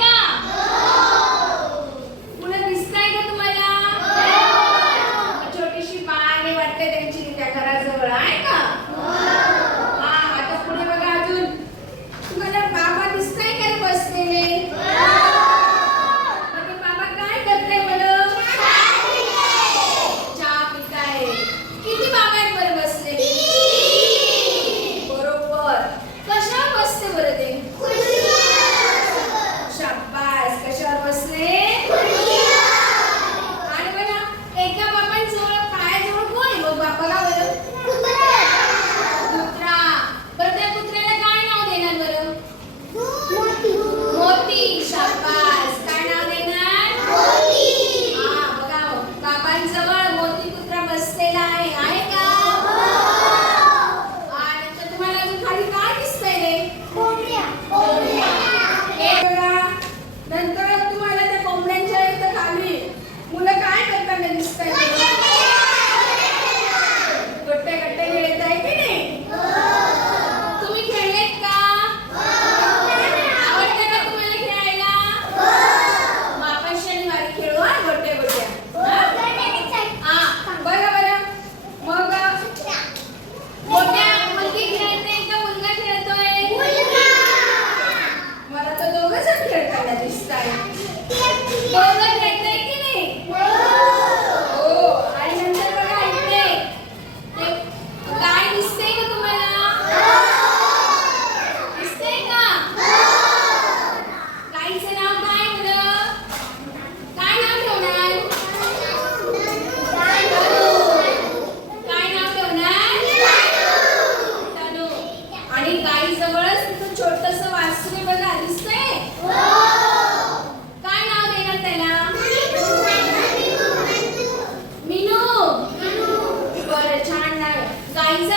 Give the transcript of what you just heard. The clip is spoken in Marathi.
का? मुलं दिसताय का तुम्हाला? छोटीशी बाग वाटते त्यांची त्या घराजवळ आहे का? हा, आता पुढे बघा अजून. तुम्हाला बाबा दिसताय का बसलेले? मग ते बाबा काय करताय बरं? चहा पिताय. किती बाबा आहेत बरं बसलेले? बरोबर. कशावर बसते बरं ते? शाबास. कशावर बसले? आणि बघा एका बाबांजवळ पायाजवळ कोण आहे मग बाबाला बरं? कुत्रा. बरं त्या कुत्र्याला काय नाव देणार बरं? मोती. शाबास. काय नाव देणार? हा बघा बाबांजवळ मोती कुत्रा बसलेला आहे. आहे का? आणि नंतर तुम्हाला अजून खाली काय दिसतंय रे? हे बघा. नंतर तुम्हाला त्या कोंबड्यांच्या इथं खाली मुलं काय करताना दिसताय? गट्टे गट्टे खेळत आहे की नाही? तुम्ही खेळलेत का? आवडतं का तुम्हाला खेळायला? मग आपण शनिवारी खेळू हा गट्टे गट्ट्या. हा बरं बरं. मग मोठ्या मुलगी खेळते का मुलगा खेळतोय? मला तर दोघं जण खेळताना दिसताय. दोघं खेळताय की नाही? हो. आणि नंतर बघा इथे ते गाय दिसते का तुम्हाला? दिसते का? गाईचं नाव काय बरं? काय नाव ठेवणार? काय नाव ठेवणार? तनू. आणि गाईजवळच तिथं छोटंसं वासरू आहे बघा. दिसतंय? काय नाव देणार त्याला? मीनू. बरं छान नाव. गाईचं